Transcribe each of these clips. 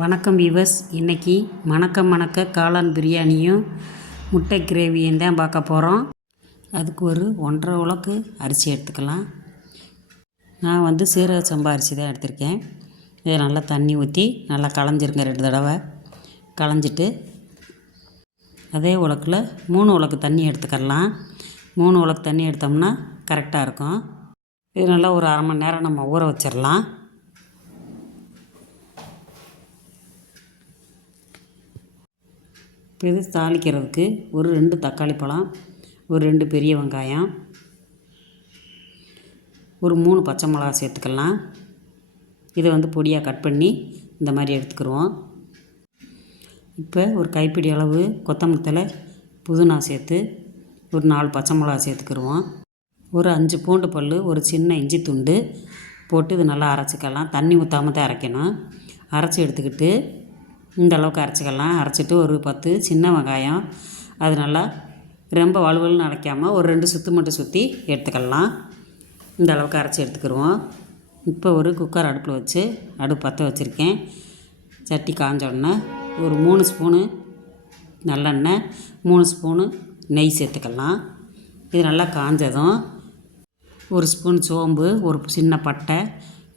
வணக்கம் விவஸ். இன்றைக்கி மணக்க காளான் பிரியாணியும் முட்டை கிரேவியும் தான் பார்க்க போகிறோம். அதுக்கு ஒரு 1.5 உலக்கு அரிசி எடுத்துக்கலாம். நான் சீரக சம்பா அரிசி தான் எடுத்திருக்கேன். இதை நல்லா தண்ணி ஊற்றி நல்லா களைஞ்சிருங்க. 2 தடவை களைஞ்சிட்டு அதே உலக்கில் 3 உலக்கு தண்ணி எடுத்துக்கலாம். 3 உலக்கு தண்ணி எடுத்தோம்னா கரெக்டாக இருக்கும். இது நல்லா ஒரு அரை மணி நேரம் நம்ம ஊற வச்சிடலாம். இப்போ இது தாளிக்கிறதுக்கு ஒரு 2 தக்காளி பழம், ஒரு 2 பெரிய வெங்காயம், ஒரு 3 பச்சை மிளகா சேர்த்துக்கலாம். இதை பொடியாக கட் பண்ணி இந்த மாதிரி எடுத்துக்கிடுவோம். இப்போ ஒரு கைப்பிடி அளவு கொத்தமல்லி தழை, புதினா சேர்த்து ஒரு 4 பச்சை மிளகா சேர்த்துக்கிடுவோம். ஒரு 5 பூண்டு பல், ஒரு சின்ன இஞ்சி துண்டு போட்டு இது நல்லா அரைச்சிக்கலாம். தண்ணி ஊற்றாமல் தான் அரைக்கணும். அரைச்சி எடுத்துக்கிட்டு இந்த அளவுக்கு அரைச்சிக்கலாம். அரைச்சிட்டு ஒரு 10 சின்ன வெங்காயம், அது நல்லா ரொம்ப வலுவலுன்னு அரைக்காமல் ஒரு 2 சுற்று மட்டும் சுற்றி எடுத்துக்கலாம். இந்த அளவுக்கு அரைச்சி எடுத்துக்கிடுவோம். இப்போ ஒரு குக்கர் அடுப்பில் வச்சு அடுப்பு பற்ற வச்சுருக்கேன். சட்டி காஞ்சோடனே ஒரு 3 ஸ்பூனு நல்லெண்ணெய், 3 ஸ்பூனு நெய் சேர்த்துக்கலாம். இது நல்லா காஞ்சதும் ஒரு ஸ்பூன் சோம்பு, ஒரு சின்ன பட்டை,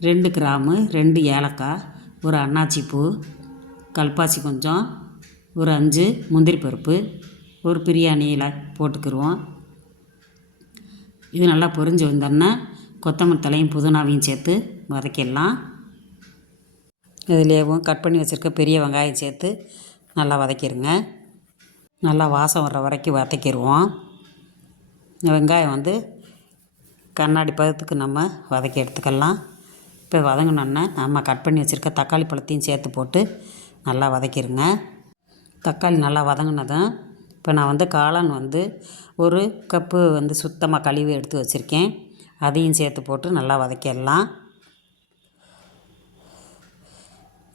2 கிராம்பு, 2 ஏலக்காய், ஒரு அன்னாச்சி பூ, கல்பாசி கொஞ்சம், ஒரு 5 முந்திரி பருப்பு, ஒரு பிரியாணி இலை போட்டுக்கிடுவோம். இது நல்லா பொரிஞ்சு வந்தோன்னா கொத்தமல்லி தலையும் புதினாவையும் சேர்த்து வதக்கிடலாம். இதுலேயும் கட் பண்ணி வச்சுருக்க பெரிய வெங்காயம் சேர்த்து நல்லா வதக்கிடுங்க. நல்லா வாசம் வர்ற வரைக்கும் வதக்கிடுவோம். வெங்காயம் கண்ணாடி பதத்துக்கு நம்ம வதக்கி எடுத்துக்கலாம். இப்போ வதங்கினோன்னே நம்ம கட் பண்ணி வச்சுருக்க தக்காளி பழத்தையும் சேர்த்து போட்டு நல்லா வதக்கிடுங்க. தக்காளி நல்லா வதங்கினதும் இப்போ நான் காளான் ஒரு கப்பு சுத்தமாக கழுவி எடுத்து வச்சுருக்கேன். அதையும் சேர்த்து போட்டு நல்லா வதக்கிடலாம்.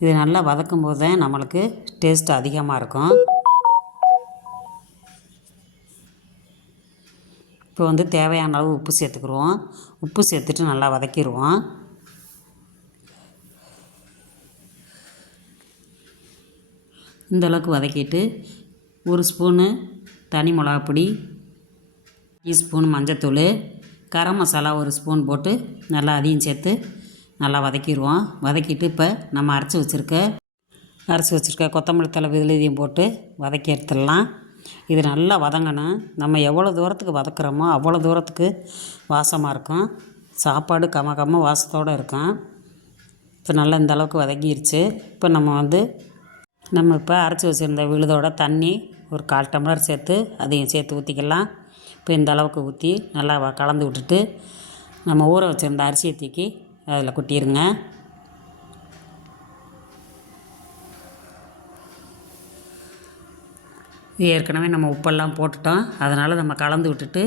இது நல்லா வதக்கும் போது தான் நம்மளுக்கு டேஸ்ட் அதிகமாக இருக்கும். இப்போ தேவையான அளவு உப்பு சேர்த்துக்கிடுவோம். உப்பு சேர்த்துட்டு நல்லா வதக்கிடுவோம். இந்த அளவுக்கு வதக்கிட்டு ஒரு ஸ்பூனு தனி மிளகாப்பொடி, டீஸ்பூன் மஞ்சத்தூள், கரம் மசாலா ஒரு ஸ்பூன் போட்டு நல்லா அதையும் சேர்த்து நல்லா வதக்கிடுவோம். வதக்கிட்டு இப்போ நம்ம அரைச்சி வச்சுருக்க கொத்தமல்லி தழை இதையும் போட்டு வதக்கி எடுத்துடலாம். இது நல்லா வதங்கணும். நம்ம எவ்வளோ தூரத்துக்கு வதக்குறோமோ அவ்வளோ தூரத்துக்கு வாசமாக இருக்கும். சாப்பாடு கம வாசத்தோடு இருக்கும். இப்போ நல்லா இந்த அளவுக்கு வதங்கிருச்சு. இப்போ நம்ம இப்போ அரைச்சி வச்சுருந்த விழுதோட தண்ணி ஒரு 1/4 டம்ளர் சேர்த்து அதையும் சேர்த்து ஊற்றிக்கலாம். இப்போ இந்த அளவுக்கு ஊற்றி நல்லா கலந்து விட்டுட்டு நம்ம ஊற வச்சுருந்த அரிசியை தூக்கி அதில் கொட்டிடுங்க. இது ஏற்கனவே நம்ம உப்பெல்லாம் போட்டுட்டோம். அதனால் நம்ம கலந்து விட்டுட்டு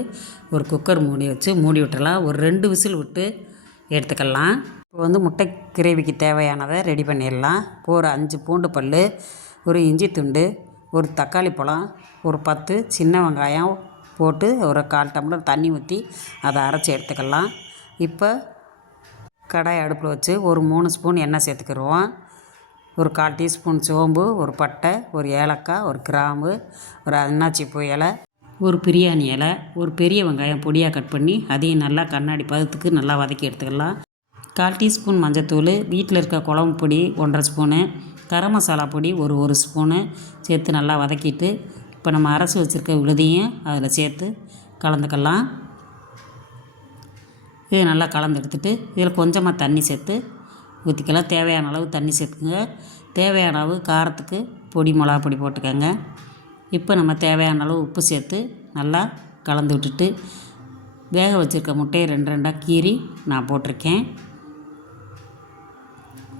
ஒரு குக்கர் மூடி விட்டுடலாம். ஒரு 2 விசில் விட்டு எடுத்துக்கலாம். இப்போ முட்டை கிரேவிக்கு தேவையானதை ரெடி பண்ணிடலாம். இப்போ ஒரு 5 பூண்டு பல், ஒரு இஞ்சி துண்டு, ஒரு தக்காளி பழம், ஒரு 10 சின்ன வெங்காயம் போட்டு ஒரு 1/4 டம்ளர் தண்ணி ஊற்றி அதை அரைச்சி எடுத்துக்கலாம். இப்போ கடாய் அடுப்பில் வச்சு ஒரு 3 ஸ்பூன் எண்ணெய் சேர்த்துக்கிடுவோம். ஒரு 1/4 டீஸ்பூன் சோம்பு, ஒரு பட்டை, ஒரு ஏலக்காய், ஒரு கிராம்பு, ஒரு அன்னாச்சி பூ இலை, ஒரு பிரியாணி இலை, ஒரு பெரிய வெங்காயம் பொடியாக கட் பண்ணி அதையும் நல்லா கண்ணாடி பதத்துக்கு நல்லா வதக்கி எடுத்துக்கலாம். 1/4 டீஸ்பூன் மஞ்சத்தூள், வீட்டில் இருக்க குழம்பு பொடி 1.5 ஸ்பூனு, கரம் மசாலா பொடி ஒரு ஸ்பூனு சேர்த்து நல்லா வதக்கிட்டு இப்போ நம்ம அரைச்சி வச்சுருக்க விழுதையும் அதில் சேர்த்து கலந்துக்கலாம். இது நல்லா கலந்து எடுத்துட்டு இதில் கொஞ்சமாக தண்ணி சேர்த்து ஊற்றிக்கலாம். தேவையான அளவு தண்ணி சேர்த்துக்குங்க. தேவையான அளவு காரத்துக்கு பொடி மிளகா பொடி போட்டுக்கோங்க. இப்போ நம்ம தேவையான அளவு உப்பு சேர்த்து நல்லா கலந்து விட்டுட்டு வேக வச்சுருக்க முட்டையை 2 கீறி நான் போட்டிருக்கேன்.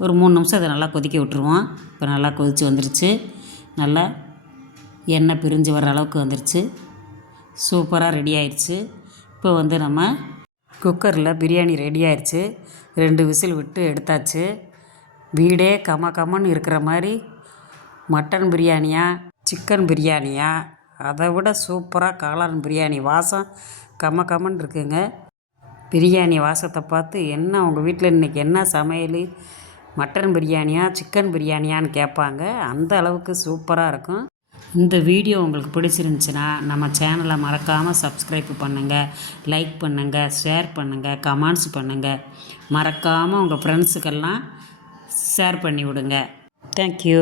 ஒரு 3 நிமிஷம் அதை நல்லா கொதிக்க விட்டுருவோம். இப்போ நல்லா கொதித்து வந்துருச்சு. நல்லா எண்ணெய் பிரிஞ்சு வர அளவுக்கு வந்துருச்சு. சூப்பராக ரெடி ஆயிடுச்சு. இப்போ நம்ம குக்கரில் பிரியாணி ரெடி ஆயிடுச்சு. 2 விசில் விட்டு எடுத்தாச்சு. வீடே கமன்னு இருக்கிற மாதிரி மட்டன் பிரியாணியா சிக்கன் பிரியாணியா அதை விட சூப்பராக காளான் பிரியாணி வாசம் கமன்னு இருக்குங்க. பிரியாணி வாசத்தை பார்த்து என்ன உங்கள் வீட்டில் இன்றைக்கி என்ன சமையல் மட்டன் பிரியாணியா சிக்கன் பிரியாணியான்னு கேட்பாங்க. அந்த அளவுக்கு சூப்பராக இருக்கும். இந்த வீடியோ உங்களுக்கு பிடிச்சிருந்துச்சின்னா நம்ம சேனலை மறக்காமல் சப்ஸ்கிரைப் பண்ணுங்கள், லைக் பண்ணுங்கள், ஷேர் பண்ணுங்கள், கமெண்ட்ஸ் பண்ணுங்கள். மறக்காமல் உங்கள் ஃப்ரெண்ட்ஸுக்கெல்லாம் ஷேர் பண்ணி விடுங்க. தேங்க்யூ.